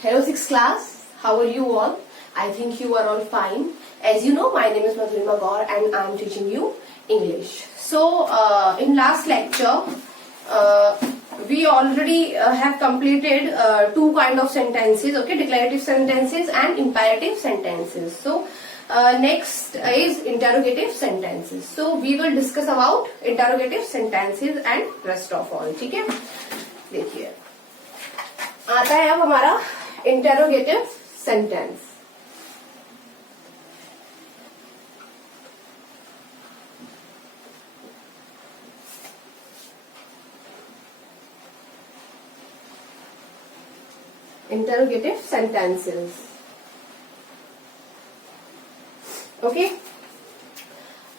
Hello 6th class, how are you all? I think you are all fine. As you know, my name is Madhurima Gaur and I am teaching you English. So, in last lecture, we already have completed two kind of sentences, okay, declarative sentences and imperative sentences. So, next is interrogative sentences. So, we will discuss about interrogative sentences and rest of all, ठीक है? देखिए, आता है अब हमारा interrogative sentence. Interrogative sentences. Okay,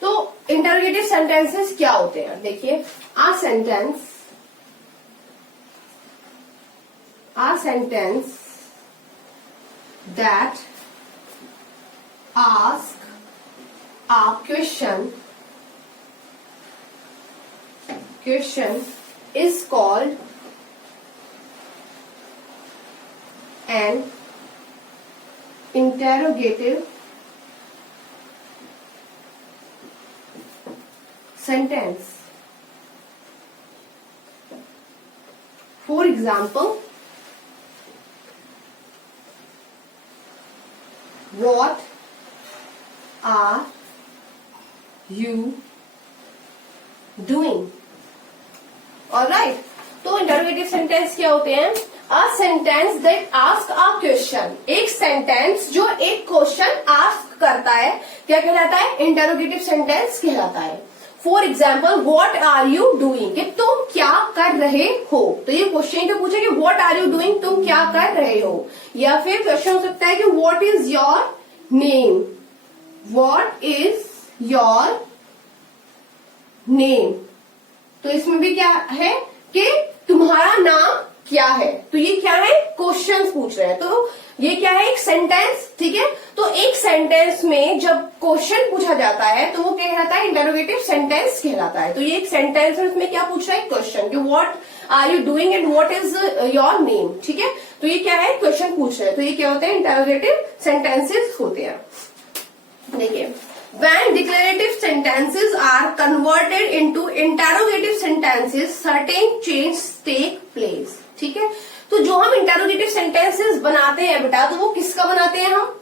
तो interrogative sentences क्या होते हैं? देखिए, आ sentence that ask a question is called an interrogative sentence. For example, what are you doing? Alright, तो इंटरोगेटिव सेंटेंस क्या होते हैं? A sentence that ask a question. एक सेंटेंस जो एक क्वेश्चन आस्क करता है क्या कहलाता है? इंटरोगेटिव सेंटेंस कहलाता है. For example, what are you doing, कि तुम क्या कर रहे हो. तो ये क्वेश्चन क्या पूछे कि व्हाट आर यू डूइंग, तुम क्या कर रहे हो. या फिर क्वेश्चन हो सकता है कि what is your name, what is your name. तो इसमें भी क्या है कि तुम्हारा नाम क्या है. तो ये क्या है? क्वेश्चंस पूछ रहे हैं. तो ये क्या है? एक सेंटेंस. ठीक है, तो एक सेंटेंस में जब क्वेश्चन पूछा जाता है तो वो क्या कहलाता है? इंटरोगेटिव सेंटेंस कहलाता है. तो ये एक सेंटेंस है, उसमें क्या पूछ रहा है? क्वेश्चन, कि what are you doing and what is your name. ठीक है, तो ये क्या है? क्वेश्चन पूछ रहे हैं. तो ये क्या होते हैं? इंटरोगेटिव सेंटेंसेस होते हैं. देखिए, when declarative sentences are converted into interrogative sentences, certain changes take place. ठीक है, तो जो हम इंटरोगेटिव सेंटेंसेस बनाते हैं बेटा, तो वो किसका बनाते हैं? हम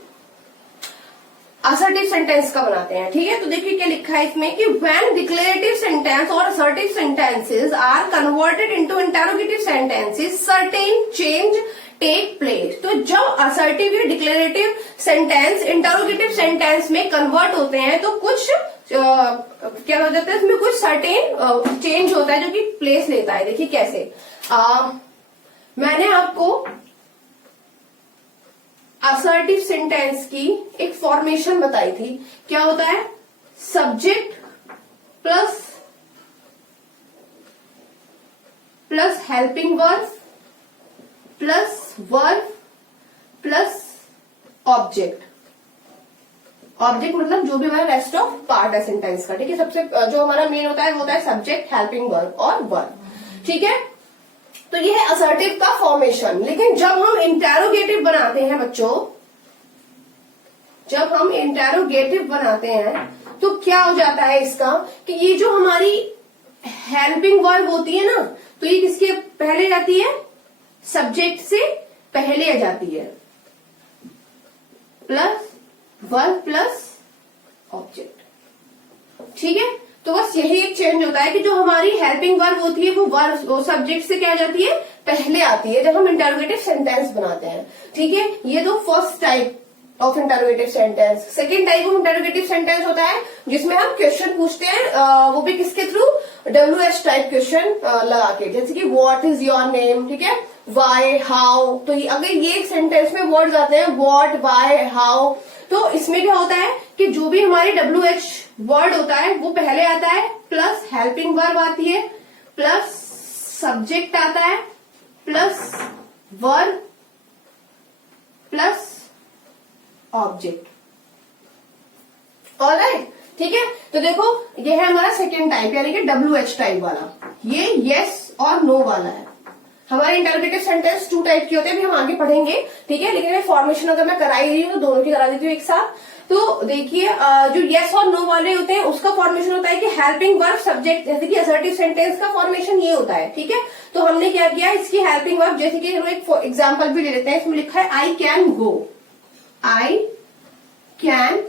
असर्टिव सेंटेंस का बनाते हैं. ठीक है, तो देखिए क्या लिखा है इसमें कि when declarative sentence or assertive sentences are converted into interrogative sentences, certain change take place. तो जब असर्टिव या डिक्लेरेटिव सेंटेंस इंटरोगेटिव सेंटेंस में कन्वर्ट होते हैं तो कुछ क्या हो जाता है? इसमें कुछ सर्टेन चेंज होता है जो कि प्लेस लेता है. देखिए कैसे. मैंने आपको असर्टिव सेंटेंस की एक फॉर्मेशन बताई थी. क्या होता है? Subject plus helping verb plus verb plus object. Object मतलब जो भी हमारा रेस्ट ऑफ पार्ट है सेंटेंस का. ठीक है, सबसे जो हमारा मेन होता है वो होता है सब्जेक्ट, हेल्पिंग वर्ब और वर्ब. ठीक है, तो ये है असर्टिव का फॉर्मेशन. लेकिन जब हम इंटेरोगेटिव बनाते हैं बच्चों, जब हम इंटेरोगेटिव बनाते हैं तो क्या हो जाता है इसका कि ये जो हमारी हेल्पिंग वर्ब होती है ना, तो ये किसके पहले जाती है? सब्जेक्ट से पहले आ जाती है. Plus verb plus object. ठीक है, तो बस यही एक चेंज होता है कि जो हमारी हेल्पिंग वर्ब होती है वो वर्ब सब्जेक्ट से क्या जाती है? पहले आती है जब हम इंटरोगेटिव सेंटेंस बनाते हैं. ठीक है, ये तो first type of interrogative sentence. Second type of interrogative sentence होता है जिसमें हम क्वेश्चन पूछते हैं, वो भी किसके थ्रू? WH टाइप क्वेश्चन लगा के, जैसे कि व्हाट इज योर नेम. ठीक है, वाई, हाउ. तो अगर ये सेंटेंस में वर्ड्स आते हैं व्हाट, वाई, हाउ, तो इसमें क्या होता है कि जो भी हमारी WH वर्ड होता है वो पहले आता है, प्लस हेल्पिंग वर्ब आती है, प्लस सब्जेक्ट आता है, plus verb plus object. Alright, ठीक है. तो देखो ये है हमारा सेकेंड टाइप, यानी कि WH टाइप वाला. ये यस और नो वाला है. हमारे इंटरोगेटिव सेंटेंस 2 टाइप के होते हैं, अभी हम आगे पढ़ेंगे, ठीक है। लेकिन फॉर्मेशन अगर मैं करा ही रही हूँ तो दोनों की करा देती हूँ एक साथ। तो देखिए जो यस और नो वाले होते हैं उसका फॉर्मेशन होता है कि हेल्पिंग वर्ब सब्जेक्ट, जैसे कि असर्टिव सेंटेंस का फॉर्मेशन ये होता है, ठीक है। तो हमने क्या किया, इसकी हेल्पिंग वर्ब, जैसे कि हम एक एग्जाम्पल भी ले लेते हैं। इसमें लिखा है I can go, I can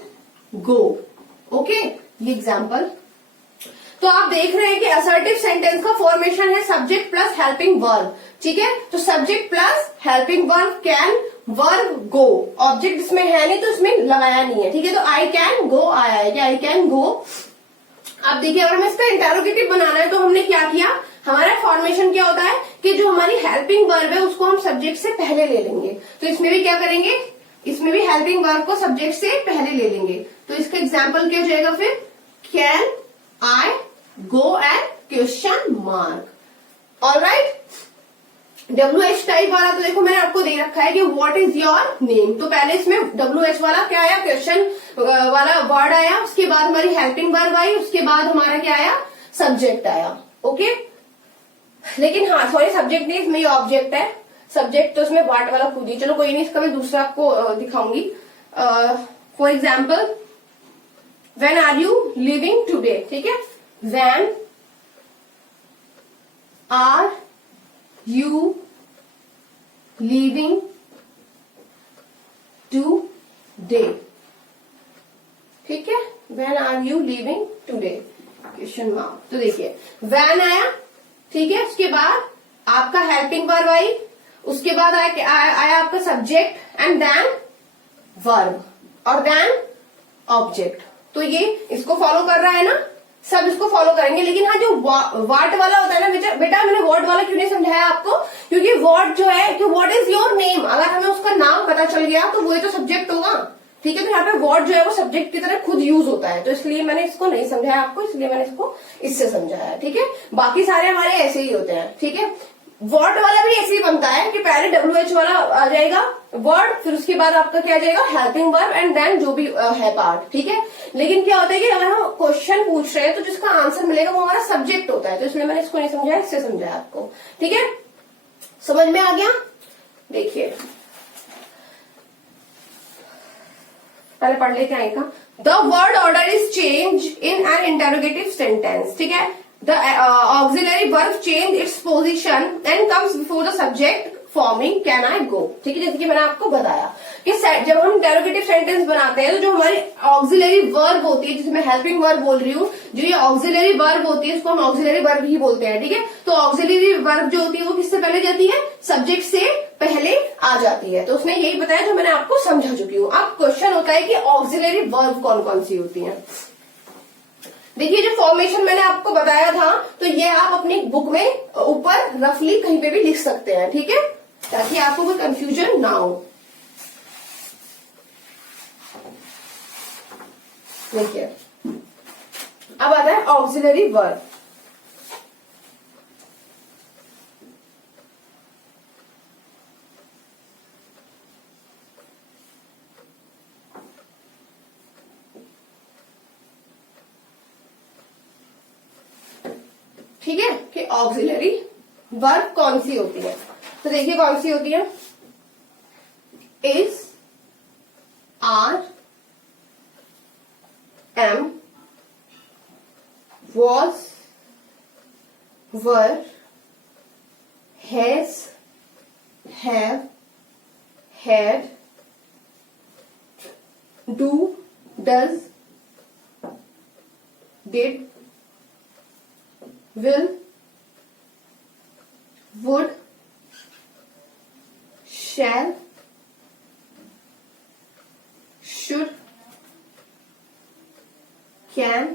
go, okay, ये एग्जाम्पल। तो आप देख रहे हैं कि असर्टिव सेंटेंस का फॉर्मेशन है सब्जेक्ट प्लस हेल्पिंग वर्ब, ठीक है। तो subject plus helping verb can, verb go, object इसमें है नहीं तो इसमें लगाया नहीं है, ठीक है। तो आई कैन गो आया है कि आई कैन गो। अब देखिए अगर हमें इसका इंटरोगेटिव बनाना है तो हमने क्या किया, हमारा फॉर्मेशन क्या होता है कि जो हमारी हेल्पिंग वर्ब है उसको हम सब्जेक्ट से पहले ले लेंगे। तो इसमें भी क्या करेंगे, इसमें भी हेल्पिंग वर्ब को सब्जेक्ट से पहले ले लेंगे। तो इसका एग्जाम्पल क्या हो जाएगा फिर, can I go and question mark. Alright, WH type वाला तो देखो मैंने आपको दे रखा है कि व्हाट इज योर नेम। तो पहले इसमें WH वाला क्या आया, क्वेश्चन वाला वर्ड आया, उसके बाद हमारी हेल्पिंग वर्ब आई, उसके बाद हमारा क्या आया, सब्जेक्ट आया, ओके। लेकिन हाँ सॉरी, सब्जेक्ट नहीं, इसमें ये ऑब्जेक्ट है, सब्जेक्ट तो इसमें वाट वाला खुद ही, चलो कोई नहीं, इसका मैं दूसरा आपको दिखाऊंगी। For example, when are you living today, ठीक है, when are you living today, ठीक है, when are you living today, question mark. तो देखिए व्हेन आया, ठीक है, उसके बाद आपका हेल्पिंग वर्ब आई, उसके बाद आया आपका सब्जेक्ट एंड देन वर्ब और देन ऑब्जेक्ट। तो ये इसको फॉलो कर रहा है ना, सब इसको फॉलो करेंगे। लेकिन हाँ जो वाट वाला होता है ना बेटा, मैंने वर्ड वाला क्यों नहीं समझाया आपको, क्योंकि वर्ड जो है कि व्हाट इज योर नेम, अगर हमें उसका नाम पता चल गया तो वही तो सब्जेक्ट होगा, ठीक है। तो यहाँ पे वर्ड जो है वो सब्जेक्ट की तरह खुद यूज होता है, तो इसलिए मैंने इसको नहीं समझाया आपको, इसलिए मैंने इसको इससे समझाया, ठीक है। बाकी सारे हमारे ऐसे ही होते हैं, ठीक है। वर्ड वाला भी ऐसे ही बनता है कि पहले WH वाला आ जाएगा वर्ड, फिर उसके बाद आपका क्या आ जाएगा, हेल्पिंग वर्ब एंड देन जो भी है पार्ट, ठीक है। लेकिन क्या होता है कि अगर हम क्वेश्चन पूछ रहे हैं तो जिसका आंसर मिलेगा वो हमारा सब्जेक्ट होता है, तो इसलिए मैंने इसको नहीं समझाया, इससे समझाया आपको, ठीक है। समझ में आ गया। देखिए पहले पढ़ लेते हैं का, the word order is change in an interrogative sentence, ठीक है। The auxiliary verb change its position and comes before the subject forming can I go, ठीक है। जैसे कि मैंने आपको बताया कि जब हम इंटरोगेटिव सेंटेंस बनाते हैं तो जो हमारी ऑक्सिलरी वर्ब होती है, जिसमें हेल्पिंग वर्ब बोल रही हूँ, जो ये ऑक्सिलरी वर्ब होती है इसको हम ऑक्सिलरी वर्ब ही बोलते हैं, ठीक है। तो ऑक्सिलरी वर्ब जो होती है वो किससे पहले जाती है, सब्जेक्ट से पहले आ जाती है। तो उसने यही बताया जो मैंने आपको समझा चुकी हूँ। अब क्वेश्चन होता है कि ऑक्सिलरी वर्ब कौन कौन सी होती है। देखिए जो फॉर्मेशन मैंने आपको बताया था तो ये आप अपनी बुक में ऊपर रफली कहीं पे भी लिख सकते हैं, ठीक है, ताकि आपको कोई कंफ्यूजन ना हो। देखिए अब आता है ऑक्सिलरी वर्ब। ठीक है कि ऑक्सिलरी वर्ब कौन सी होती है। तो देखिए कौन सी होती है, is, are, am, was, were, has, have, had, do, does, did, will, would, shall, should, can,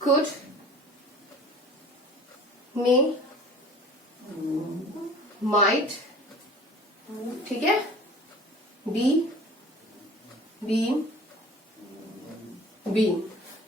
could, may, might, ठीक है, be, been, been।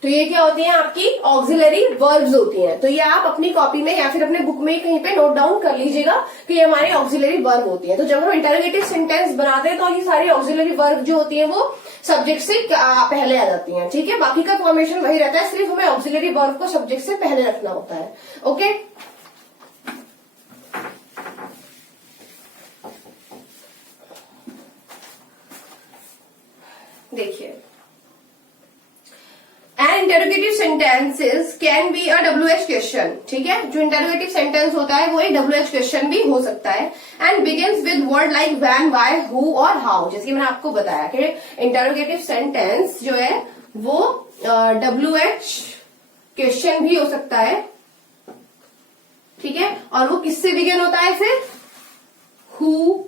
तो ये क्या होती है, आपकी ऑक्सिलरी वर्ब्स होती हैं। तो ये आप अपनी कॉपी में या फिर अपने बुक में कहीं पे नोट डाउन कर लीजिएगा कि ये हमारी ऑक्सिलरी वर्ब होती है। तो जब हम इंटरोगेटिव सेंटेंस बनाते हैं तो ये सारी ऑक्सिलरी वर्ब जो होती है वो सब्जेक्ट से पहले आ जाती हैं, ठीक है। बाकी का फॉर्मेशन वही रहता है, सिर्फ हमें ऑक्सिलरी वर्ब को सब्जेक्ट से पहले रखना होता है, ओके। देखिए, an interrogative sentences can be a WH question, ठीक है। जो इंटरोगेटिव सेंटेंस होता है वो एक WH क्वेश्चन भी हो सकता है। And begins with word like when, why, who और हाउ। जैसे कि मैंने आपको बताया कि इंटरोगेटिव सेंटेंस जो है वो WH क्वेश्चन भी हो सकता है, ठीक है। और वो किससे बिगिन होता है फिर? हु,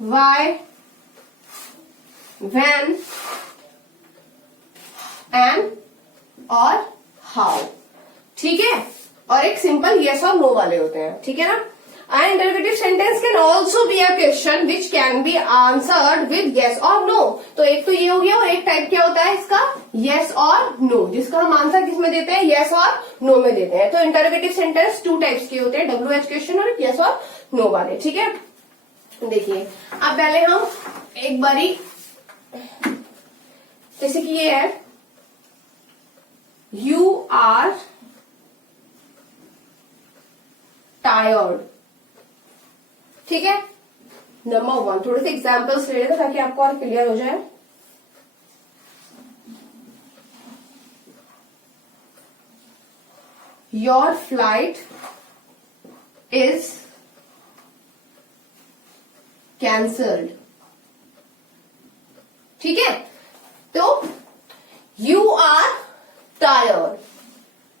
व्हाई, व्हेन एंड और हाउ, ठीक है। और एक सिंपल यस और नो वाले होते हैं, ठीक है ना। An interrogative sentence can also be a question which can be answered with yes और नो। तो एक तो ये हो गया, और एक टाइप क्या होता है इसका? यस और नो, जिसका हम आंसर किस में देते हैं? यस और नो में देते हैं। तो इंटरोगेटिव सेंटेंस 2 टाइप्स के होते हैं, WH क्वेश्चन और यस और नो वाले, ठीक है। देखिए, अब पहले हम एक बारी, जैसे कि ये है, You are tired, ठीक है। नंबर 1, थोड़े से एग्जाम्पल्स ले लेते हैं ताकि आपको और क्लियर हो जाए। Your flight is cancelled, ठीक है। तो you are टायर्ड,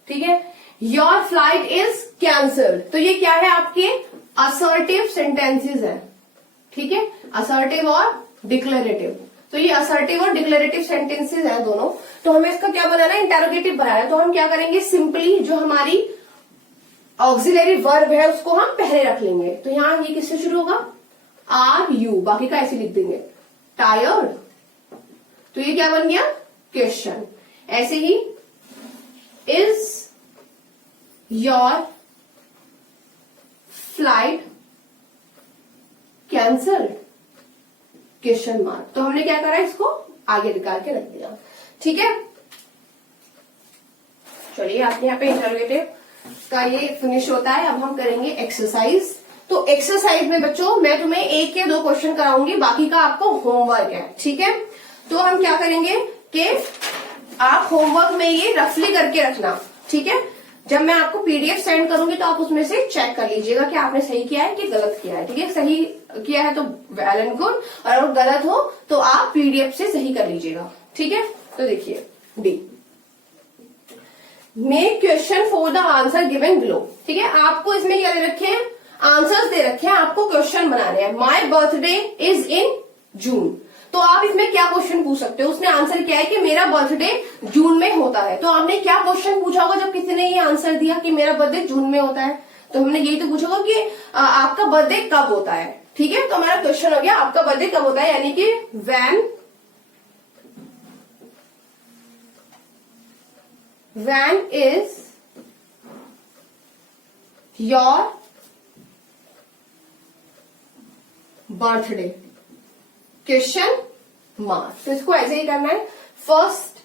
ठीक है। योर फ्लाइट इज कैंसल्ड, तो ये क्या है? आपके असर्टिव सेंटेंसेस है, ठीक है। असर्टिव और डिक्लेरेटिव, तो ये असर्टिव और डिक्लेरेटिव सेंटेंसेस है दोनों। तो हमें इसका क्या बनाना है? इंटरोगेटिव बनाना है। तो हम क्या करेंगे? सिंपली जो हमारी ऑक्सिलरी वर्ब है उसको हम पहले रख लेंगे। तो यहां ये किससे शुरू होगा? आर यू, बाकी का ऐसे लिख देंगे, टायर्ड। तो ये क्या बन गया? क्वेश्चन। ऐसे ही Is your flight cancelled? Question mark. तो हमने क्या करा? इसको आगे निकाल के रख दिया, ठीक है। चलिए, आपके यहाँ पे इंटरोगेटिव का ये फिनिश होता है। अब हम करेंगे एक्सरसाइज। तो एक्सरसाइज में बच्चों मैं तुम्हें 1 या 2 क्वेश्चन कराऊंगी, बाकी का आपको होमवर्क है, ठीक है। तो हम क्या करेंगे कि आप होमवर्क में ये रफली करके रखना, ठीक है। जब मैं आपको PDF सेंड करूंगी तो आप उसमें से चेक कर लीजिएगा कि आपने सही किया है कि गलत किया है, ठीक है। सही किया है तो वेल एंड गुड, और अगर गलत हो तो आप PDF से सही कर लीजिएगा, ठीक है। तो देखिए, D, make question for the answer given below, ठीक है। आपको इसमें क्या दे रखे हैं? आंसर्स दे रखे हैं, आपको क्वेश्चन बनाने हैं। माई बर्थडे इज इन जून, तो आप इसमें क्या क्वेश्चन पूछ सकते हो? उसने आंसर किया है कि मेरा बर्थडे जून में होता है। तो आपने क्या क्वेश्चन पूछा होगा जब किसी ने ये आंसर दिया कि मेरा बर्थडे जून में होता है? तो हमने यही तो पूछा होगा कि आपका बर्थडे कब होता है, ठीक है। तो हमारा क्वेश्चन हो गया आपका बर्थडे कब होता है, यानी कि when is your birthday, question mark. तो इसको ऐसे ही करना है फर्स्ट,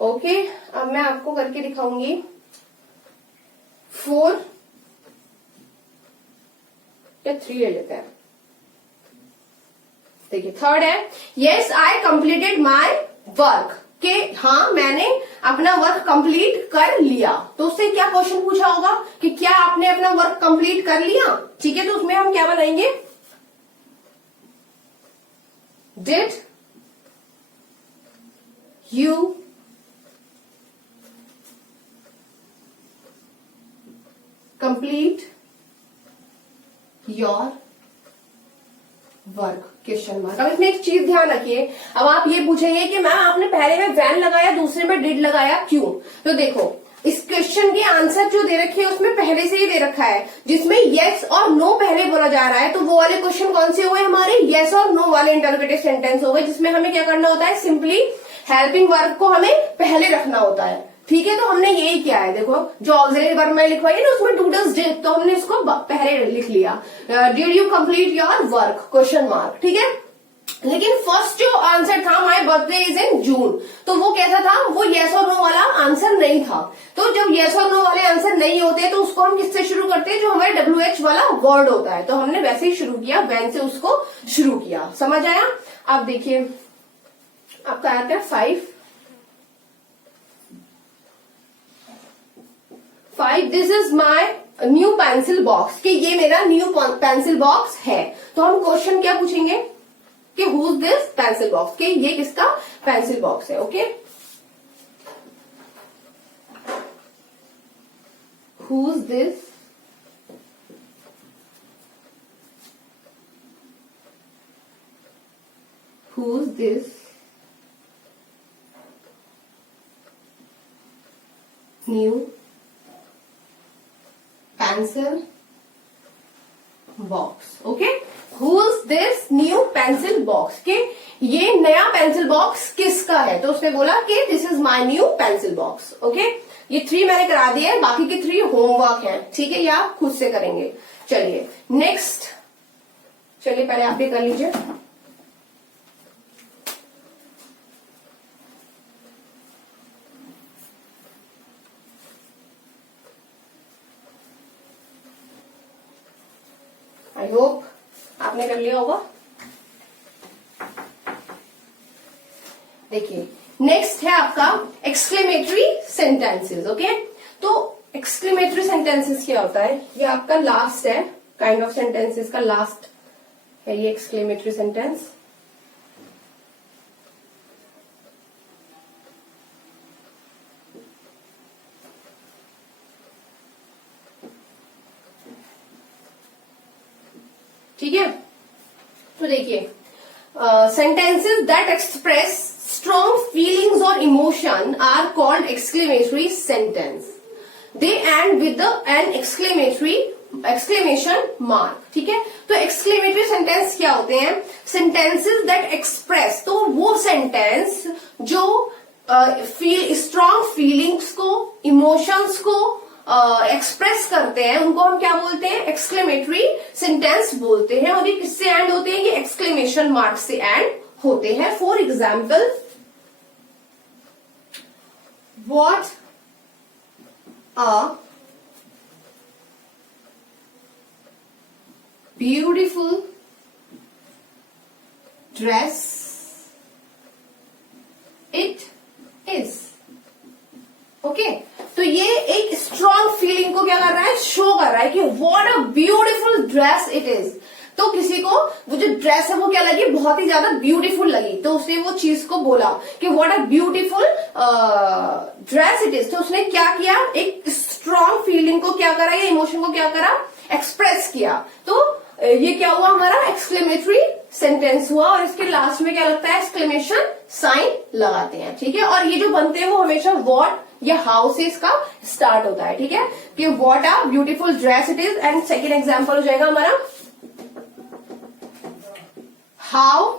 ओके। अब मैं आपको करके दिखाऊंगी 4 या 3 ले लेते हैं। देखिए, थर्ड है, yes I completed my work, के हाँ मैंने अपना वर्क कंप्लीट कर लिया। तो उससे क्या क्वेश्चन पूछा होगा कि क्या आपने अपना वर्क कंप्लीट कर लिया, ठीक है। तो उसमें हम क्या बनाएंगे? Did you complete your work, question mark. अब इसमें एक चीज ध्यान रखिए, अब आप ये पूछेंगे कि मैम आपने पहले में वैन लगाया, दूसरे में डिड लगाया, क्यों? तो देखो, इस क्वेश्चन के आंसर जो दे रखे हैं उसमें पहले से ही दे रखा है, जिसमें यस और नो पहले बोला जा रहा है। तो वो वाले क्वेश्चन कौन से हुए हमारे? यस और नो वाले इंटरोगेटिव सेंटेंस हो गए, जिसमें हमें क्या करना होता है? सिंपली हेल्पिंग वर्ब को हमें पहले रखना होता है, ठीक है। तो हमने यही किया है। देखो, जो ऑक्सिलरी वर्ब में लिखवाई है ना, उसमें डूडल्स डिड, तो हमने इसको पहले लिख लिया। Did you complete your work, question mark, ठीक है। लेकिन फर्स्ट जो आंसर था माई बर्थडे इज इन जून, तो वो कैसा था? वो येस और नो वाला आंसर नहीं था। तो जब येस और नो वाले आंसर नहीं होते तो उसको हम किससे शुरू करते हैं? जो हमारे WH वाला वर्ड होता है। तो हमने वैसे ही शुरू किया, वैन से उसको शुरू किया। समझ आया? अब देखिए, आपका आता है 5 this is my new pencil box, कि ये मेरा न्यू पेंसिल बॉक्स है। तो हम क्वेश्चन क्या पूछेंगे कि who is this pencil box, कि ये किसका पेंसिल बॉक्स है। Okay, who is this new pencil box. Okay, who is this new pencil box, के ये नया पेंसिल बॉक्स किसका है। तो उसने बोला कि this is my new pencil box. Okay, ये 3 मैंने करा दिए हैं, बाकी के 3 होमवर्क हैं। ठीक है, ये आप खुद से करेंगे। चलिए नेक्स्ट, चलिए पहले आप ये कर लीजिए। आई होप आपने कर लिया होगा। देखिए नेक्स्ट है आपका एक्सक्लेमेटरी सेंटेंसेस। ओके, तो एक्सक्लेमेटरी सेंटेंसेस क्या होता है, ये आपका लास्ट है, काइंड ऑफ सेंटेंसेस का लास्ट है ये एक्सक्लेमेटरी सेंटेंस। ठीक है, तो देखिए sentences that express strong feelings or emotion are called exclamatory sentence. They end with an exclamation mark. ठीक है, तो exclamatory sentence क्या होते हैं, sentences that express, तो वो sentence जो strong feelings को, emotions को एक्सप्रेस करते हैं, उनको हम क्या बोलते हैं, एक्सक्लेमेटरी सेंटेंस बोलते हैं। और ये किससे एंड होते हैं, ये एक्सक्लेमेशन मार्क से एंड होते हैं। For example, what a beautiful dress it is. Okay, तो ये एक स्ट्रॉन्ग फीलिंग को क्या कर रहा है, शो कर रहा है कि what a beautiful dress it is. तो किसी को वो जो ड्रेस है वो क्या लगी, बहुत ही ज्यादा ब्यूटीफुल लगी, तो उसने वो चीज को बोला कि what a beautiful dress it is. तो उसने क्या किया, एक स्ट्रॉन्ग फीलिंग को क्या करा, या इमोशन को क्या करा, एक्सप्रेस किया। तो ये क्या हुआ, हमारा एक्सक्लेमेटरी सेंटेंस हुआ। और इसके लास्ट में क्या लगता है, एक्सक्लेमेशन साइन लगाते हैं। ठीक है, और ये जो बनते हैं वो हमेशा व्हाट या हाउ से इसका स्टार्ट होता है। ठीक है, कि what a beautiful dress it is. And second example हो जाएगा हमारा, हाउ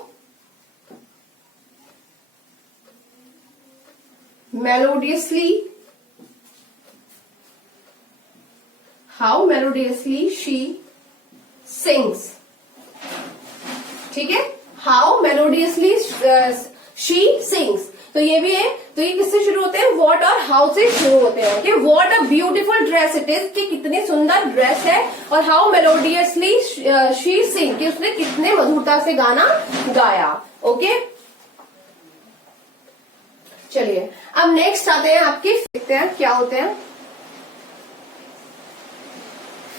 मेलोडियसली शी सिंग्स। ठीक है, हाउ मेलोडियसली शी सिंग्स। तो ये भी है, तो ये किससे शुरू होते हैं, व्हाट और हाउ से शुरू होते हैं। कि what a beautiful dress it is, कि कितनी सुंदर ड्रेस है, और हाउ मेलोडियसली शी सिंग, कि उसने कितने मधुरता से गाना गाया। ओके, चलिए अब नेक्स्ट आते हैं आपके, देखते हैं क्या होते हैं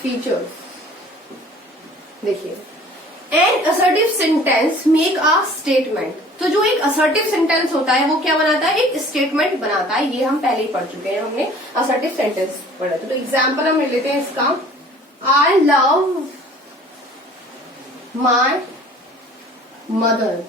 फीचर्स। देखिए, an assertive sentence make a statement. तो जो एक असर्टिव सेंटेंस होता है वो क्या बनाता है, एक स्टेटमेंट बनाता है। ये हम पहले ही पढ़ चुके हैं, हमने असर्टिव सेंटेंस पढ़ा था। तो एग्जाम्पल हम ले लेते हैं इसका, आई लव माई मदर।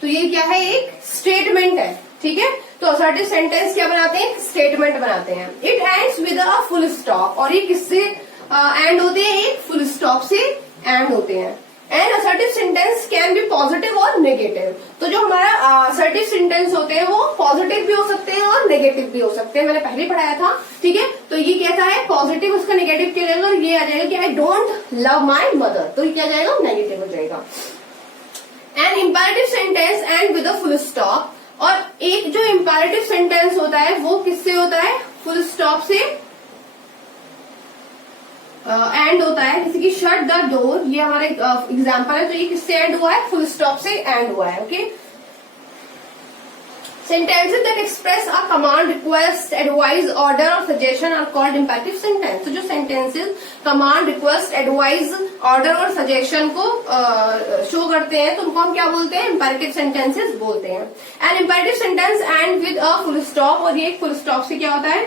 तो ये क्या है, एक स्टेटमेंट है। ठीक है, तो असर्टिव सेंटेंस क्या बनाते हैं, स्टेटमेंट बनाते हैं। It ends with a full stop, और ये किससे एंड होते हैं, एक फुल स्टॉप से एंड होते हैं। And assertive sentence can be positive और नेगेटिव। तो जो हमारा असर्टिव सेंटेंस होते हैं वो पॉजिटिव भी हो सकते हैं और नेगेटिव भी हो सकते हैं, मैंने पहले पढ़ाया था। ठीक है, तो ये कहता है पॉजिटिव, उसका नेगेटिव क्या जाएगा, और ये आ जाएगा कि I don't love my mother, तो ये क्या जाएगा, नेगेटिव हो जाएगा। And imperative sentence and with a full stop, और एक जो इंपैरेटिव सेंटेंस होता है वो किससे होता है, फुल स्टॉप से एंड होता है। जैसे कि शट द डोर, ये हमारा एग्जाम्पल है, तो ये किससे एंड हुआ है, फुल स्टॉप से एंड हुआ है। Okay, Sentences that express a command, request, advice, order or suggestion are called imperative sentence. तो जो sentences command, request, advice, order और suggestion को शो करते हैं तो उनको हम क्या बोलते हैं? imperative sentences बोलते हैं. An imperative sentence end with a full stop, और ये एक full stop से क्या होता है?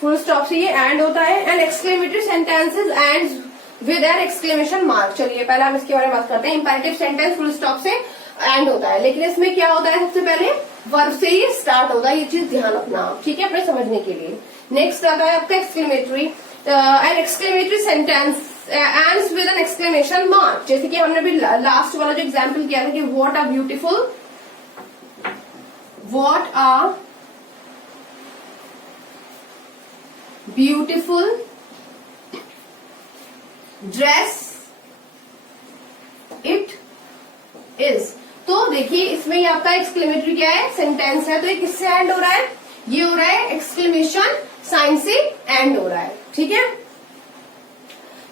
full stop से ये end होता है. An exclamatory sentences ends with an exclamation mark. चलिए पहले हम इसके बारे में बात करते हैं. imperative sentence full stop से एंड होता है, लेकिन इसमें क्या होता है? सबसे पहले वर्ब से ही स्टार्ट होगा. ये चीज ध्यान रखना, ठीक है, अपने समझने के लिए. नेक्स्ट आता है आपका exclamatory. An exclamatory sentence ends with an exclamation mark. जैसे कि हमने भी लास्ट वाला जो एग्जांपल किया था कि what are beautiful, what are beautiful dress it is. तो देखिए इसमें ये आपका एक्सक्लेमेटरी क्या है? सेंटेंस है. तो ये किससे एंड हो रहा है? ये हो रहा है एक्सक्लेमेशन साइन से एंड हो रहा है, ठीक है.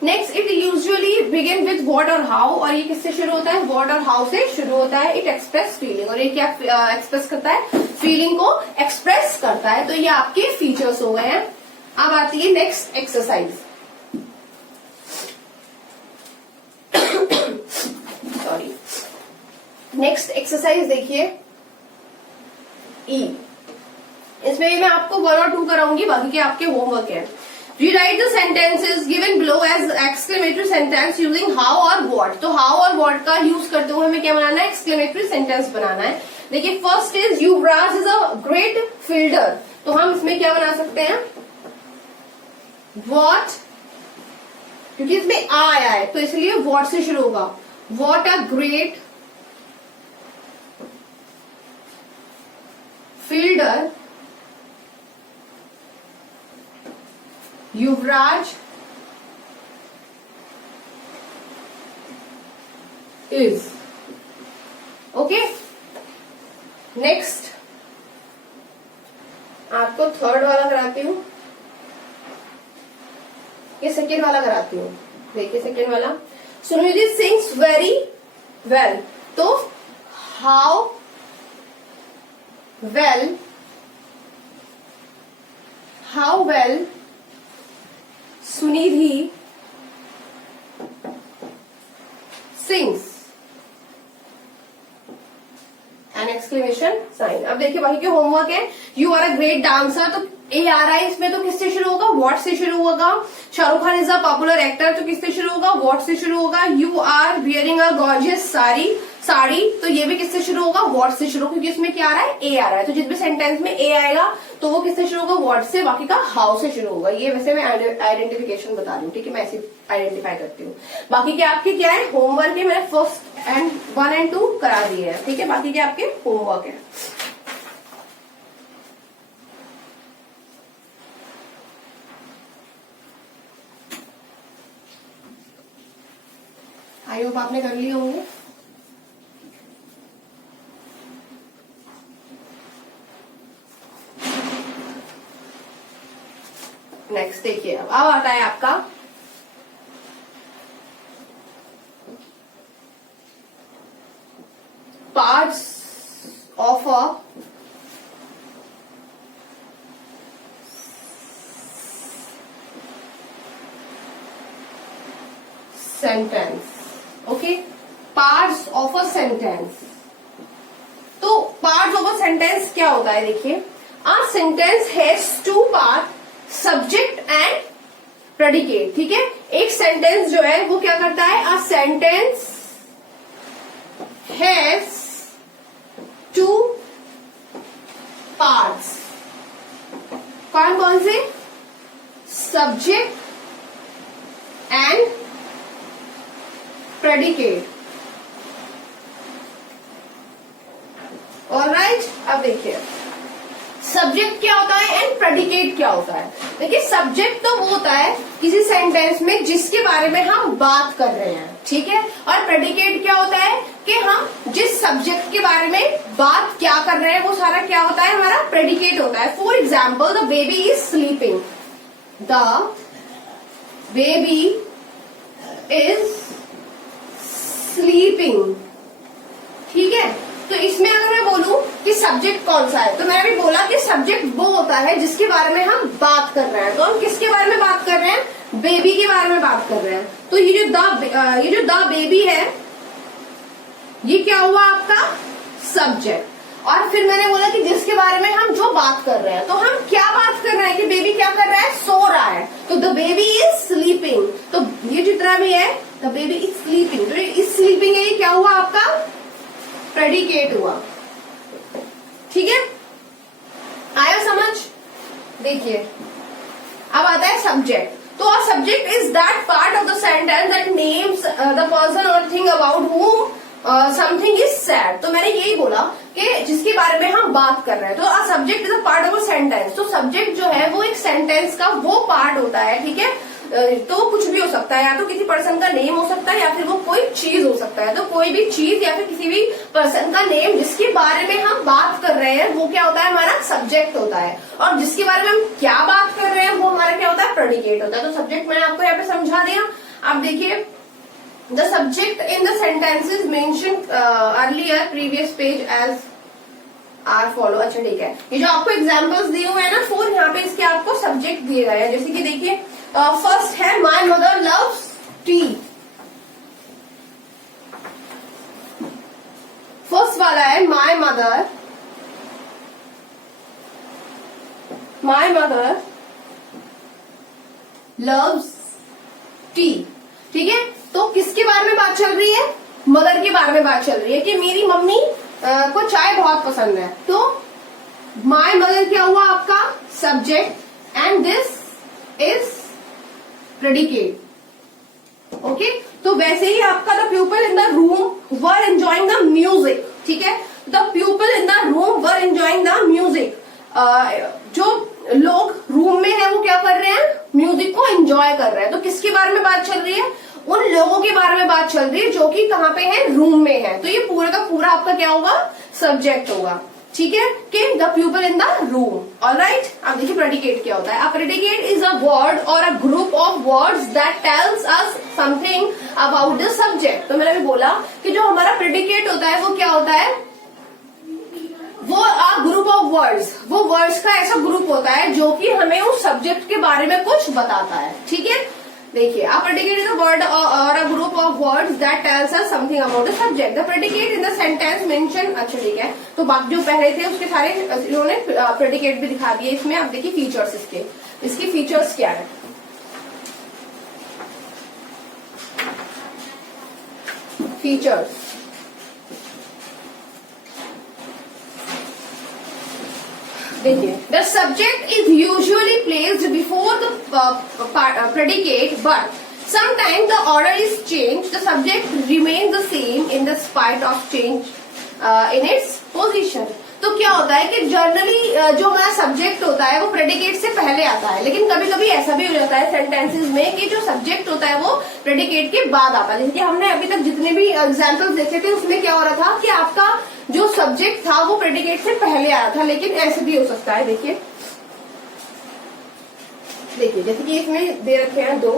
Next, it usually begin with what और हाउ, और ये किससे शुरू होता है? व्हाट और हाउ से शुरू होता है. इट एक्सप्रेस फीलिंग, और ये क्या एक्सप्रेस करता है? फीलिंग को एक्सप्रेस करता है. तो ये आपके फीचर्स हो गए हैं. अब आती है next exercise. Sorry, next exercise देखिए ई. इसमें भी मैं आपको 1 और 2 कराऊंगी, बाकी के आपके होमवर्क है. Rewrite the sentences given below as exclamatory sentence using how और what. तो how और what का यूज करते हुए हमें क्या बनाना है? exclamatory sentence बनाना है. देखिए first is Yuvraj is a great fielder. तो हम इसमें क्या बना सकते हैं? what, क्योंकि इसमें आ आया है तो इसलिए what से शुरू होगा. what a great fielder Yuvraj is. Okay, next आपको थर्ड वाला कराती हूं, ये सेकेंड वाला कराती हूं. देखिए सेकेंड वाला, सुनिधि सिंग्स वेरी वेल. तो how well Sunidhi sings, an exclamation sign. अब देखिए बाकी के होमवर्क है. You are a great dancer, तो ए आ रहा है इसमें, तो किससे शुरू होगा? व्हाट से शुरू होगा. Shahrukh Khan is a popular actor, तो किससे शुरू होगा? व्हाट से शुरू होगा. You are wearing a gorgeous sari, तो ये भी किससे शुरू होगा? व्हाट से शुरू, क्योंकि इसमें क्या आ रहा है? ए आ रहा है. तो जिस भी सेंटेंस में ए आएगा तो वो किससे शुरू होगा? व्हाट से. बाकी का हाउ से शुरू होगा. ये वैसे मैं आइडेंटिफिकेशन बता रही हूँ, ठीक है, मैं ऐसे आइडेंटिफाई करती हूँ. बाकी के आपके क्या है? होमवर्क है. मैंने फर्स्ट एंड 1 और 2 करा दिए हैं, ठीक है. बाकी के आपके होमवर्क है. आई होप आपने कर लिए होंगे. नेक्स्ट देखिए, अब आता है आपका parts of a sentence. Okay, parts of a sentence. तो पार्ट्स ऑफ अ सेंटेंस क्या होता है? देखिए, a sentence has 2 part, subject and predicate. ठीक है, एक सेंटेंस जो है वो क्या करता है? A sentence has 2 parts. कौन कौन से? Subject and predicate. ऑलराइट, अब देखिए सब्जेक्ट क्या होता है एंड प्रेडिकेट क्या होता है. देखिए सब्जेक्ट तो वो होता है किसी सेंटेंस में जिसके बारे में हम बात कर रहे हैं, ठीक है. और प्रेडिकेट क्या होता है कि हम जिस सब्जेक्ट के बारे में बात क्या कर रहे हैं वो सारा क्या होता है? हमारा प्रेडिकेट होता है. For example, the baby is sleeping. The baby is sleeping. ठीक है, तो इसमें अगर मैं बोलूं कि सब्जेक्ट कौन सा है, तो मैंने भी बोला कि सब्जेक्ट वो होता है जिसके बारे में हम बात कर रहे हैं। तो हम किसके बारे में बात कर रहे हैं? बेबी के बारे में बात कर रहे हैं। तो ये जो द बेबी है, ये क्या हुआ आपका? सब्जेक्ट। और फिर मैंने बोला कि जिसके बारे में हम जो बात कर रहे हैं, तो हम क्या बात कर रहे हैं कि बेबी क्या कर रहा है? सो रहा है। तो द बेबी इज स्लीपिंग। तो ये जितना भी है, द बेबी इज स्लीपिंग, तो इज स्लीपिंग है, ये क्या हुआ आपका? प्रेडिकेट हुआ। ठीक है, आया समझ? देखिए अब आता है सब्जेक्ट। तो a subject is that part of the sentence that names the person और thing about whom something is said. तो मैंने यही बोला कि जिसके बारे में हम बात कर रहे हैं। तो a subject is a part of a sentence. तो सब्जेक्ट जो है वो एक सेंटेंस का वो पार्ट होता है, ठीक है। तो कुछ भी हो सकता है, या तो किसी पर्सन का नेम हो सकता है, या फिर वो कोई चीज हो सकता है। तो कोई भी चीज या फिर किसी भी पर्सन का नेम जिसके बारे में हम बात कर रहे हैं, वो क्या होता है? हमारा सब्जेक्ट होता है। और जिसके बारे में हम क्या बात कर रहे हैं, वो हमारा क्या होता है? प्रेडिकेट होता है। तो सब्जेक्ट मैंने आपको यहाँ पे समझा दिया। अब देखिए, the subject in the sentences mentioned earlier previous page as are follow। अच्छा ठीक है, ये जो आपको एग्जांपल्स दिए हुए हैं ना 4, यहाँ पे इसके आपको सब्जेक्ट दिए गए हैं। जैसे कि देखिए, फर्स्ट है my mother loves T. First वाला है माय मदर लव्स टी। ठीक है, तो किसके बारे में बात चल रही है? मदर के बारे में बात चल रही है कि मेरी मम्मी को चाय बहुत पसंद है। तो माय मदर क्या हुआ आपका? Subject, and this is predicate. Okay, तो वैसे ही आपका the people in the room were enjoying the music. ठीक है, the people in the room were enjoying the music. जो लोग रूम में है वो क्या कर रहे हैं? म्यूजिक को एंजॉय कर रहे हैं। तो किसके बारे में बात चल रही है? उन लोगों के बारे में बात चल रही है जो कि कहाँ पे है? रूम में है। तो ये पूरा का पूरा आपका क्या होगा? सब्जेक्ट होगा। ठीक है, कि the people in the room. Alright, अब देखिए प्रेडिकेट क्या होता है। अ प्रेडिकेट इज अ वर्ड और अ group of words that tells us something about the subject. तो मैंने भी बोला कि जो हमारा प्रेडिकेट होता है वो क्या होता है? वो अ ग्रुप ऑफ वर्ड्स, वो वर्ड्स का ऐसा ग्रुप होता है जो कि हमें उस सब्जेक्ट के बारे में कुछ बताता है। ठीक है, देखिए, a predicate is a word or a group of words that tells us something about the subject. The predicate in the sentence mention। अच्छा ठीक है, तो बाकी जो पहले थे उसके सारे इन्होंने प्रेडिकेट भी दिखा दिए इसमें। अब देखिए फीचर्स इसके फीचर्स क्या है। फीचर्स, देखिए, the subject is usually placed before the predicate, but sometimes the order is changed. The subject remains the same in the spite of change in its position. तो क्या होता है कि जनरली जो हमारा सब्जेक्ट होता है वो प्रेडिकेट से पहले आता है, लेकिन कभी कभी ऐसा भी हो जाता है सेंटेंसेस में कि जो सब्जेक्ट होता है वो प्रेडिकेट के बाद आता है। जैसे कि हमने अभी तक जितने भी एग्जाम्पल्स देखे थे उसमें क्या हो रहा था कि आपका जो सब्जेक्ट था वो प्रेडिकेट से पहले आया था, लेकिन ऐसे भी हो सकता है। देखिए जैसे कि इसमें दे रखे हैं 2,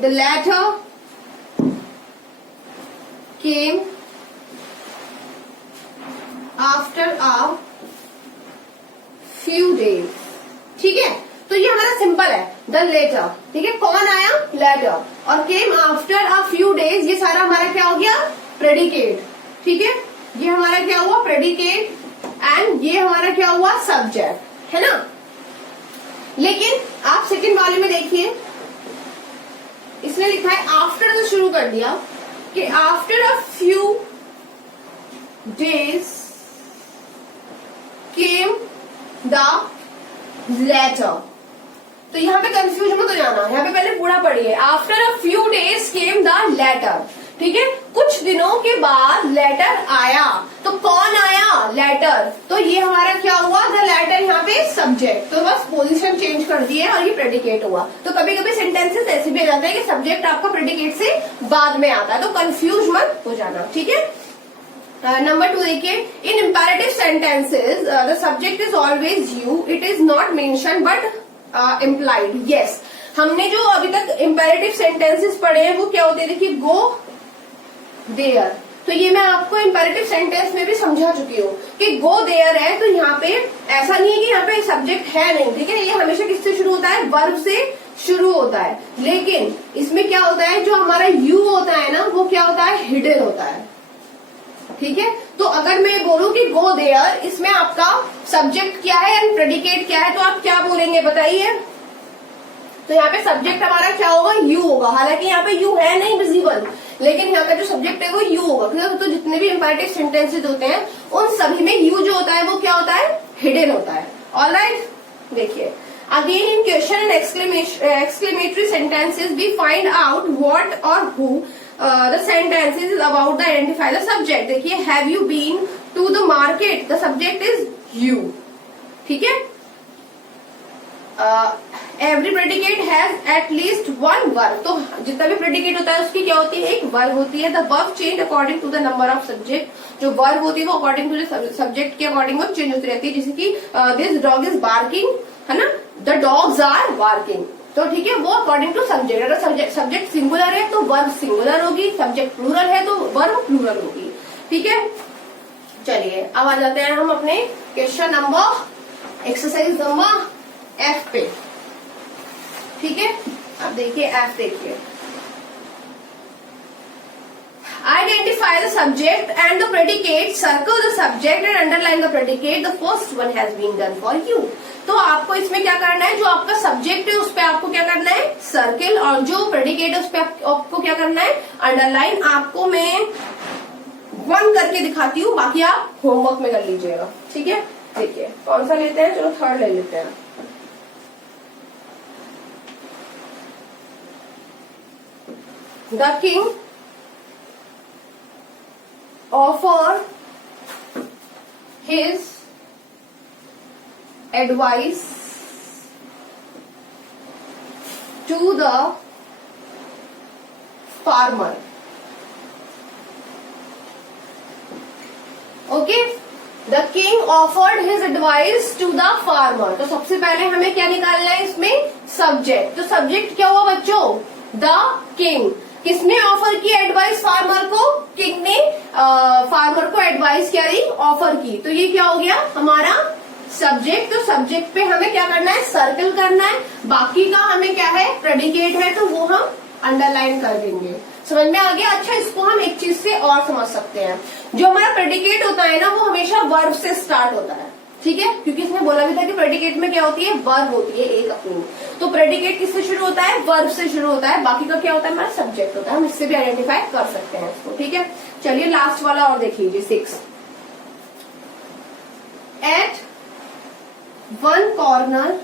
the letter came after a few days. ठीक है, तो ये हमारा सिंपल है, द लेटर। ठीक है, कौन आया? लेटर। और केम आफ्टर अ फ्यू डेज, ये सारा हमारा क्या हो गया? प्रेडिकेट। ठीक है, ये हमारा क्या हुआ? प्रेडिकेट, एंड ये हमारा क्या हुआ? सब्जेक्ट, है ना। लेकिन आप सेकंड वाले में देखिए, इसने लिखा है आफ्टर से शुरू कर दिया कि after a few days came the letter. तो यहाँ पे कंफ्यूज मत हो जाना, यहाँ पे पहले पूरा पढ़िए। After a few days came the letter. ठीक है, कुछ दिनों के बाद लेटर आया। तो कौन आया? लेटर। तो ये हमारा क्या हुआ? द लेटर, यहाँ पे सब्जेक्ट। तो बस पोजीशन चेंज कर दी है और ये प्रेडिकेट हुआ। तो कभी कभी सेंटेंसेस ऐसे भी आ जाते हैं कि सब्जेक्ट आपका प्रेडिकेट से बाद में आता है, तो कंफ्यूज मत हो जाना। ठीक है, नंबर 2 देखिए, in imperative sentences the subject is always you, it is not mention but implied. Yes, हमने जो अभी तक इम्पेरेटिव सेंटेंसेस पढ़े हैं वो क्या होते हैं? देखिए, गो देयर, तो ये मैं आपको इंपेरेटिव सेंटेंस में भी समझा चुकी हूँ कि गो देयर है, तो यहाँ पे ऐसा नहीं है कि यहाँ पे सब्जेक्ट है नहीं, ठीक है। ये हमेशा किससे शुरू होता है, वर्ब से शुरू होता है। लेकिन इसमें क्या होता है, जो हमारा यू होता है ना, वो क्या होता है, हिडन होता है, ठीक है। तो अगर मैं बोलूं कि गो देयर, इसमें आपका सब्जेक्ट क्या है एंड प्रेडिकेट क्या है, तो आप क्या बोलेंगे बताइए। तो यहाँ पे सब्जेक्ट हमारा क्या होगा, यू होगा। हालांकि यहाँ पे यू है नहीं विजिबल, लेकिन यहाँ का जो सब्जेक्ट है वो यू होगा। तो जितने भी इंपेरेटिव सेंटेंसेस होते हैं उन सभी में यू जो होता है वो क्या होता है, हिडन होता है। ऑलराइट, देखिए again in question and exclamatory sentences we find out what और who the sentences is about the identify the subject. देखिए have you been to the market, the subject is you, ठीक है। Every predicate has at least one verb, तो जितना भी predicate होता है उसकी क्या होती है, एक वर्ब होती है। The verb change according to the number of subject, जो वर्ब होती है वो अकॉर्डिंग टू सब्जेक्ट के अकॉर्डिंग वो चेंज होती रहती है। जैसे कि दिस डॉग इज बार्किंग, है ना, द डॉग्स आर बार्किंग, तो ठीक है, वो अकॉर्डिंग टू सब्जेक्ट। अगर सब्जेक्ट सिंगुलर है तो वर्ब सिंगुलर होगी, सब्जेक्ट प्लूरल है तो वर्ब प्लूरल होगी, ठीक है। चलिए अब आ जाते हैं हम अपने question number, exercise number F पे, ठीक है। अब देखिए एफ, देखिए identify the subject and the predicate, circle the subject and underline the predicate, the first one has been done for you. तो आपको इसमें क्या करना है, जो आपका सब्जेक्ट है उस पर आपको क्या करना है, सर्किल, और जो प्रेडिकेट है उस पर आपको क्या करना है, अंडरलाइन। आपको मैं वन करके दिखाती हूँ, बाकी आप होमवर्क में कर लीजिएगा, ठीक है। देखिए कौन सा लेते हैं, चलो थर्ड ले लेते हैं। The king offered his advice to the farmer. Okay? The king offered his advice to the farmer. तो सबसे पहले हमें क्या निकालना है इसमें, सब्जेक्ट। तो सब्जेक्ट क्या हुआ बच्चों, द किंग। किसने ऑफर की एडवाइस फार्मर को, किंग ने फार्मर को एडवाइस क्या दी, ऑफर की। तो ये क्या हो गया हमारा सब्जेक्ट। तो सब्जेक्ट पे हमें क्या करना है, सर्कल करना है। बाकी का हमें क्या है, प्रेडिकेट है, तो वो हम अंडरलाइन कर देंगे। समझ में आ गया। अच्छा, इसको हम एक चीज से और समझ सकते हैं, जो हमारा प्रेडिकेट होता है ना, वो हमेशा वर्ब से स्टार्ट होता है, ठीक है। क्योंकि इसमें बोला भी था कि प्रेडिकेट में क्या होती है, वर्ब होती है एक अपनी। तो प्रेडिकेट किससे शुरू होता है, वर्ब से शुरू होता है। बाकी का क्या होता है, हमारा सब्जेक्ट होता है। हम इससे भी आइडेंटिफाई कर सकते हैं इसको, ठीक है। चलिए लास्ट वाला और देख लीजिए, 6। At one corner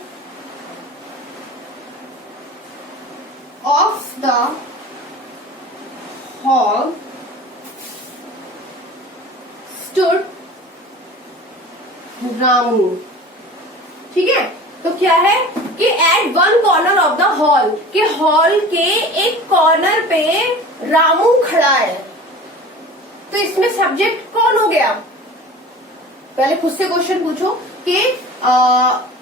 of the hall stood Ramu, ठीक है। तो क्या है कि at one corner of the hall, के हॉल के एक कॉर्नर पे रामू खड़ा है। तो इसमें सब्जेक्ट कौन हो गया, पहले खुद से क्वेश्चन पूछो कि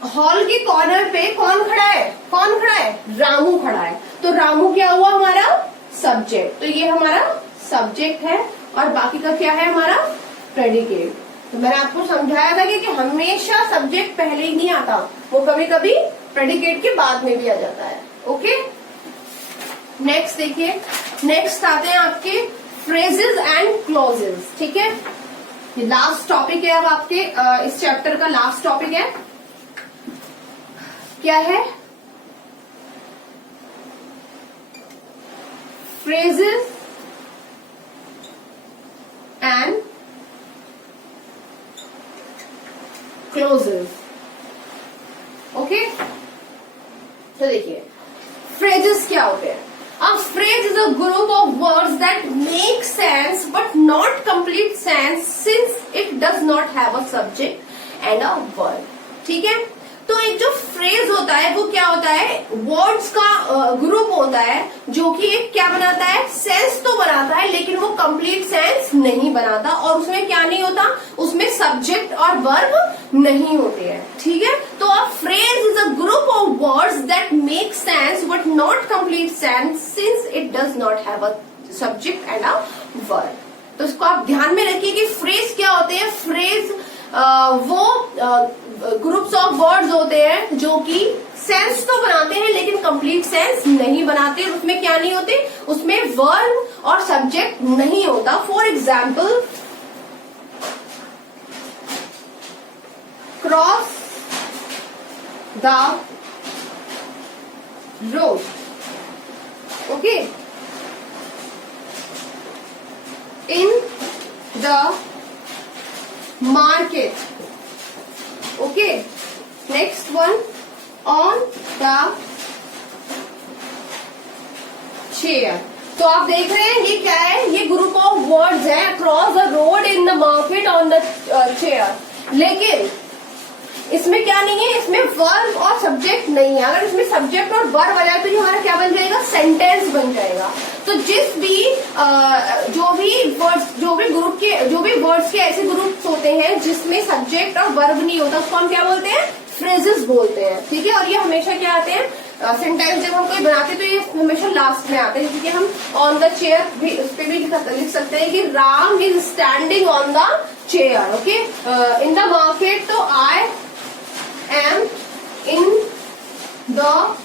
हॉल के कॉर्नर पे कौन खड़ा है, कौन खड़ा है, रामू खड़ा है। तो रामू क्या हुआ हमारा सब्जेक्ट। तो ये हमारा सब्जेक्ट है, और बाकी का क्या है हमारा प्रेडिकेट। तो मैंने आपको समझाया था कि हमेशा सब्जेक्ट पहले ही नहीं आता, वो कभी कभी प्रेडिकेट के बाद में भी आ जाता है। ओके, नेक्स्ट देखिए, नेक्स्ट आते हैं आपके फ्रेजेस एंड क्लॉजेस, ठीक है। ये लास्ट टॉपिक है अब आपके इस चैप्टर का लास्ट टॉपिक है। क्या है, फ्रेजेस एंड क्लोजेस। ओके, तो देखिए फ्रेजेस क्या होते हैं। A phrase is a group of words that make sense but not complete sense since it does not have a subject and a verb, ठीक है। तो एक जो फ्रेज होता है वो क्या होता है, वर्ड्स का ग्रुप होता है, जो कि एक क्या बनाता है, सेंस तो बनाता है, लेकिन वो कंप्लीट सेंस नहीं बनाता। और उसमें क्या नहीं होता, उसमें सब्जेक्ट और वर्ब नहीं होते हैं, ठीक है। तो a phrase is a group of words that make sense but not complete sense since it does not have a subject and a verb, तो इसको आप ध्यान में रखिए कि फ्रेज क्या होते हैं। फ्रेज वो ग्रुप्स ऑफ वर्ड्स होते हैं जो कि सेंस तो बनाते हैं लेकिन कंप्लीट सेंस नहीं बनाते। उसमें क्या नहीं होते, उसमें वर्ब और सब्जेक्ट नहीं होता। For example, cross the road, okay, in the market, okay, next one, on the chair। तो आप देख रहे हैं ये क्या है, ये ग्रुप ऑफ वर्ड्स है, across the road, in the market, on the chair. लेकिन इसमें क्या नहीं है, इसमें वर्ब और सब्जेक्ट नहीं है। अगर इसमें सब्जेक्ट और वर्ब आ जाए तो ये हमारा क्या बन जाएगा, सेंटेंस बन जाएगा। तो जिस भी जो भी ग्रुप के जो भी वर्ड्स के ऐसे ग्रुप्स होते हैं जिसमें सब्जेक्ट और वर्ब नहीं होता, उसको हम क्या बोलते हैं, फ्रेजेस बोलते हैं। ठीक है, और ये हमेशा क्या आते हैं, सेंटेंस जब हम कोई बनाते हैं तो ये हमेशा लास्ट में आते हैं। जैसे कि हम ऑन द चेयर भी, उस पर भी लिख सकते हैं कि Ram is standing on the chair, okay. In the market, तो I am in the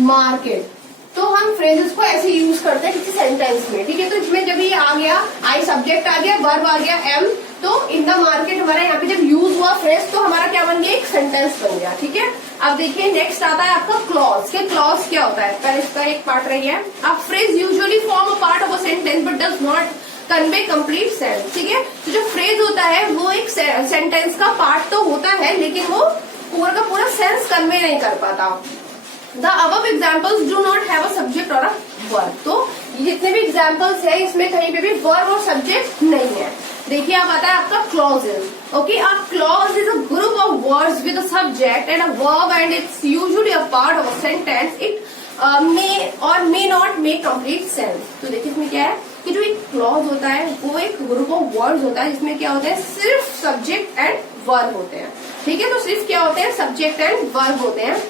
market. तो हम फ्रेजेस को ऐसे यूज करते हैं किसी सेंटेंस में, ठीक है। तो इसमें जब ये आ गया, आई सब्जेक्ट आ गया, वर्ब आ गया एम, तो इन द मार्केट हमारा यहाँ पे जब यूज हुआ फ्रेज तो हमारा क्या बन गया, एक सेंटेंस बन गया, ठीक है। अब देखिए नेक्स्ट आता है आपका क्लॉज। के क्लॉज क्या होता है, पहले इसका एक पार्ट रही है। अब phrase usually form a part of a sentence but does not convey complete sense, ठीक है। तो जो फ्रेज होता है वो एक सेंटेंस का पार्ट तो होता है लेकिन वो पूरा का पूरा सेंस कन्वे नहीं कर पाता। The above examples do not have a subject or a verb। तो जितने भी एग्जाम्पल्स है इसमें कहीं पे भी वर्ब और सब्जेक्ट नहीं है। देखिए अब आता है आपका clauses, okay. A clause is a group of words with a subject and a verb and it's usually a part of a sentence. It may और may not make complete sense. तो देखिए इसमें क्या है कि जो एक क्लॉज होता है वो एक ग्रुप ऑफ वर्ड्स होता है जिसमें क्या होता है, सिर्फ सब्जेक्ट एंड वर्ब होते हैं, ठीक है। तो सिर्फ क्या होते हैं, सब्जेक्ट एंड वर्ब होते हैं,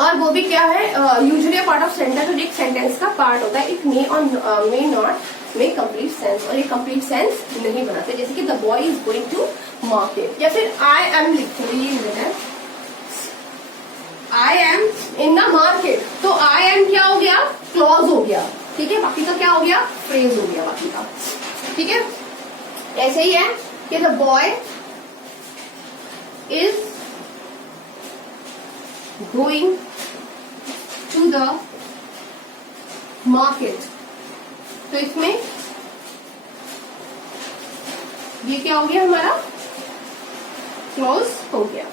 और वो भी क्या है, यूजुअली पार्ट ऑफ सेंटेंस, और एक सेंटेंस का पार्ट होता है। इट मे और may not make complete sense, और ये कंप्लीट सेंस नहीं बनाते। जैसे कि the boy is going to market, या फिर आई एम लिखते, I am in the market. तो आई एम क्या हो गया, क्लॉज हो गया, ठीक है। बाकी का क्या हो गया, फ्रेज हो गया बाकी का, ठीक है। ऐसे ही है कि the boy is going to the market। तो इसमें ये क्या हो गया, हमारा क्लॉज हो गया,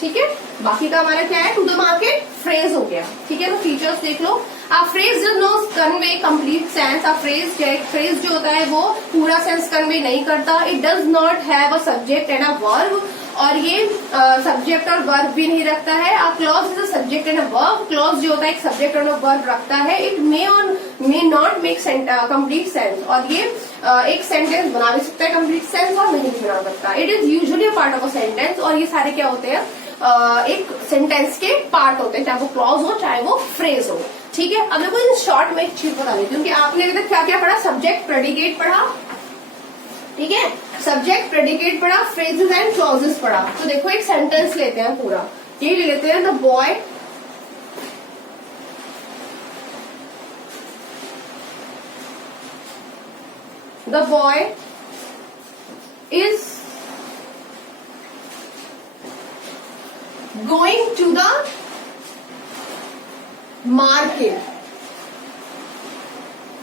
ठीक है। बाकी का हमारा क्या है, टू द मार्केट फ्रेज हो गया, ठीक है। तो फीचर्स देख लो। A phrase does not convey complete sense. A phrase जो होता है वो पूरा सेंस कन्वे नहीं करता। It does not have a subject and a verb, और ये सब्जेक्ट और वर्ब भी नहीं रखता है। A clause is a subject and a verb. Clause जो होता है एक सब्जेक्ट और वर्ब रखता है। इट मे और may not make complete sense, और ये एक सेंटेंस बना भी सकता है कंप्लीट सेंस और नहीं बना सकता। It is usually part of a sentence, और ये सारे क्या होते हैं, एक सेंटेंस के पार्ट होते हैं, चाहे वो क्लॉज हो चाहे वो फ्रेज हो, ठीक है। अब देखो इन शॉर्ट में एक चीज बता देती हूँ कि आपने अभी तक क्या क्या पढ़ा, सब्जेक्ट प्रेडिकेट पढ़ा, ठीक है, सब्जेक्ट प्रेडिकेट पढ़ा, फ्रेजेस एंड क्लॉजेस पढ़ा। तो देखो एक सेंटेंस लेते हैं पूरा, ये ले लेते हैं, the boy is going to the market.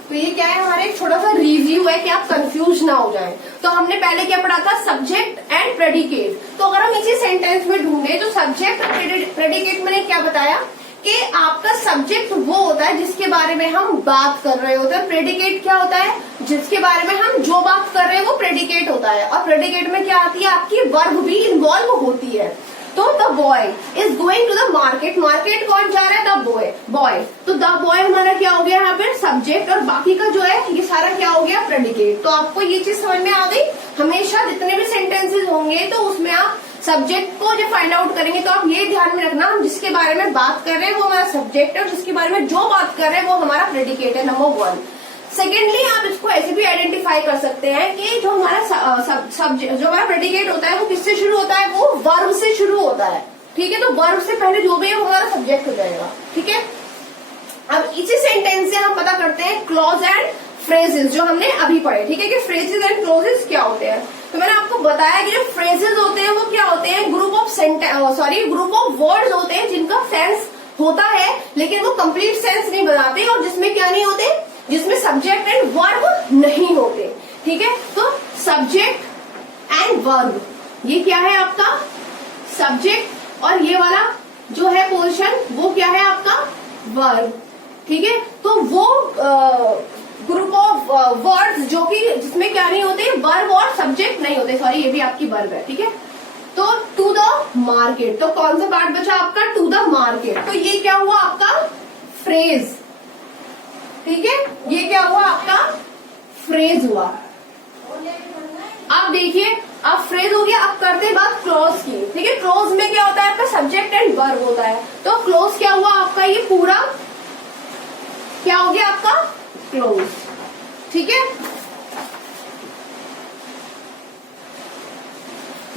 तो ये क्या है, हमारे एक छोटा सा रिव्यू है कि आप कंफ्यूज ना हो जाएं। तो हमने पहले क्या पढ़ा था, सब्जेक्ट एंड प्रेडिकेट। तो अगर हम इसी सेंटेंस में ढूंढे तो सब्जेक्ट और प्रेडिकेट मैंने क्या बताया कि आपका सब्जेक्ट वो होता है जिसके बारे में हम बात कर रहे होते हैं। प्रेडिकेट क्या होता है, जिसके बारे में हम जो बात कर रहे हैं वो प्रेडिकेट होता है। और प्रेडिकेट में क्या आती है, आपकी वर्ब भी इन्वॉल्व होती है। तो the boy is going to the market, market कौन जा रहा है, द बॉय। तो द बॉय हमारा क्या हो गया यहाँ पे, सब्जेक्ट, और बाकी का जो है ये सारा क्या हो गया, प्रेडिकेट। तो आपको ये चीज समझ में आ गई। हमेशा जितने भी सेंटेंसेस होंगे तो उसमें आप सब्जेक्ट को जब फाइंड आउट करेंगे तो आप ये ध्यान में रखना, हम जिसके बारे में बात कर रहे हैं वो हमारा सब्जेक्ट है, और जिसके बारे में जो बात कर रहे हैं वो हमारा प्रेडिकेट है, नंबर 1। सेकेंडली आप इसको ऐसे भी आइडेंटिफाई कर सकते हैं कि जो हमारा सब्जेक्ट, जो हमारा प्रेडिकेट होता है वो किससे शुरू होता है, वो वर्ब से शुरू होता है। ठीक है, तो वर्ब से पहले जो भी है वो हमारा सब्जेक्ट हो जाएगा। ठीक है, अब इसी सेंटेंस से हम पता करते हैं क्लॉज एंड फ्रेजेस, जो हमने अभी पढ़े। ठीक है, कि फ्रेजेस एंड क्लॉजेस क्या होते हैं। तो मैंने आपको बताया कि जो फ्रेजेस होते हैं वो क्या होते हैं, ग्रुप ऑफ वर्ड्स होते हैं जिनका सेंस होता है लेकिन वो कंप्लीट सेंस नहीं बनाते, और जिसमें क्या नहीं होते, जिसमें सब्जेक्ट एंड वर्ब नहीं होते। ठीक है, तो सब्जेक्ट एंड वर्ब, ये क्या है आपका सब्जेक्ट, और ये वाला जो है पोर्शन वो क्या है आपका वर्ब। ठीक है, तो वो ग्रुप ऑफ वर्ड्स जो कि जिसमें क्या नहीं होते, वर्ब और सब्जेक्ट नहीं होते, सॉरी ये भी आपकी वर्ब है। ठीक है, तो टू द मार्केट, तो कौन सा पार्ट बचा आपका, टू द मार्केट, तो ये क्या हुआ आपका फ्रेज। ठीक है, ये क्या हुआ आपका फ्रेज हुआ। अब देखिए, अब फ्रेज हो गया, अब करते हैं बात क्लोज की। ठीक है, क्लोज में क्या होता है आपका सब्जेक्ट एंड वर्ब होता है, तो क्लोज क्या हुआ आपका, ये पूरा क्या हो गया आपका क्लोज। ठीक है,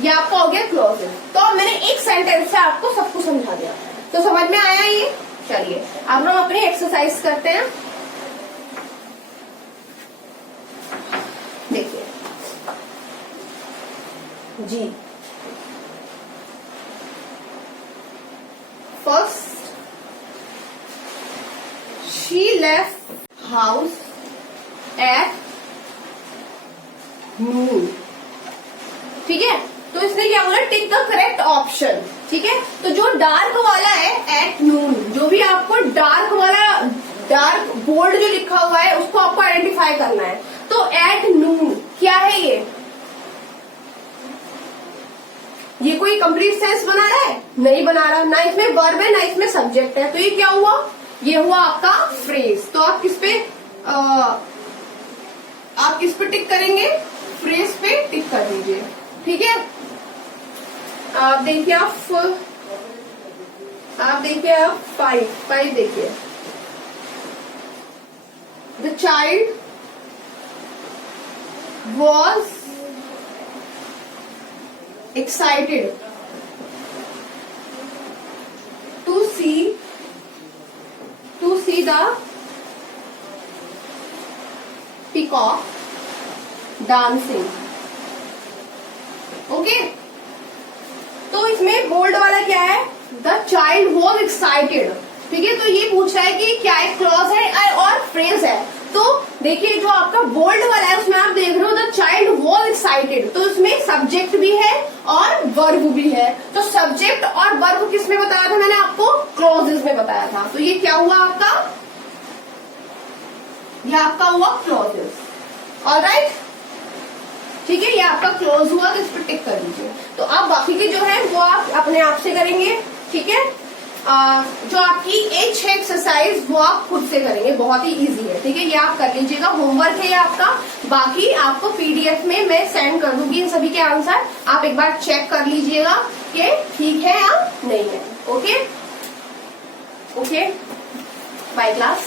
ये आपका हो गया क्लोज। तो अब मैंने एक सेंटेंस से आपको सब कुछ समझा दिया, तो समझ में आया ये। चलिए अब हम अपनी एक्सरसाइज करते हैं। देखिए जी, first she left house at noon. ठीक है, तो इसने क्या बोला, टिक द करेक्ट ऑप्शन। ठीक है, तो जो डार्क वाला है एट नून, जो भी आपको डार्क वाला, डार्क बोल्ड जो लिखा हुआ है उसको आपको आइडेंटिफाई करना है। तो एट नून क्या है, ये कोई कंप्लीट सेंस बना रहा है, नहीं बना रहा, ना इसमें वर्ब है ना इसमें सब्जेक्ट है, तो ये क्या हुआ, ये हुआ आपका फ्रेज। तो आप किस पे टिक करेंगे, फ्रेज पे टिक कर दीजिए। ठीक है, आप देखिए आप फाइव देखिए, the child was excited to see the peacock dancing. Okay, तो इसमें बोल्ड वाला क्या है, द चाइल्ड वॉज एक्साइटेड। ठीक है, तो ये पूछ रहा है कि क्या एक क्लॉज है और फ्रेज है। तो देखिए जो आपका बोल्ड वाला है उसमें आप देख रहे हो द चाइल्ड वॉज एक्साइटेड, तो इसमें सब्जेक्ट भी है और वर्ब भी है। तो सब्जेक्ट और वर्ब किसमें बताया था मैंने आपको, क्लॉजेस में बताया था। तो ये क्या हुआ आपका, ये आपका हुआ क्लॉजेस। ऑलराइट, ठीक है, ये आपका क्लोज हुआ, तो इस पर टिक कर दीजिए। तो आप बाकी के जो है वो आप अपने आप से करेंगे। ठीक है, जो आपकी एच है एक्सरसाइज वो आप खुद से करेंगे, बहुत ही इजी है। ठीक है, ये आप कर लीजिएगा, होमवर्क है ये आपका। बाकी आपको पीडीएफ में मैं सेंड कर दूंगी इन सभी के आंसर, आप एक बार चेक कर लीजिएगा कि ठीक है या नहीं है। Okay, bye class.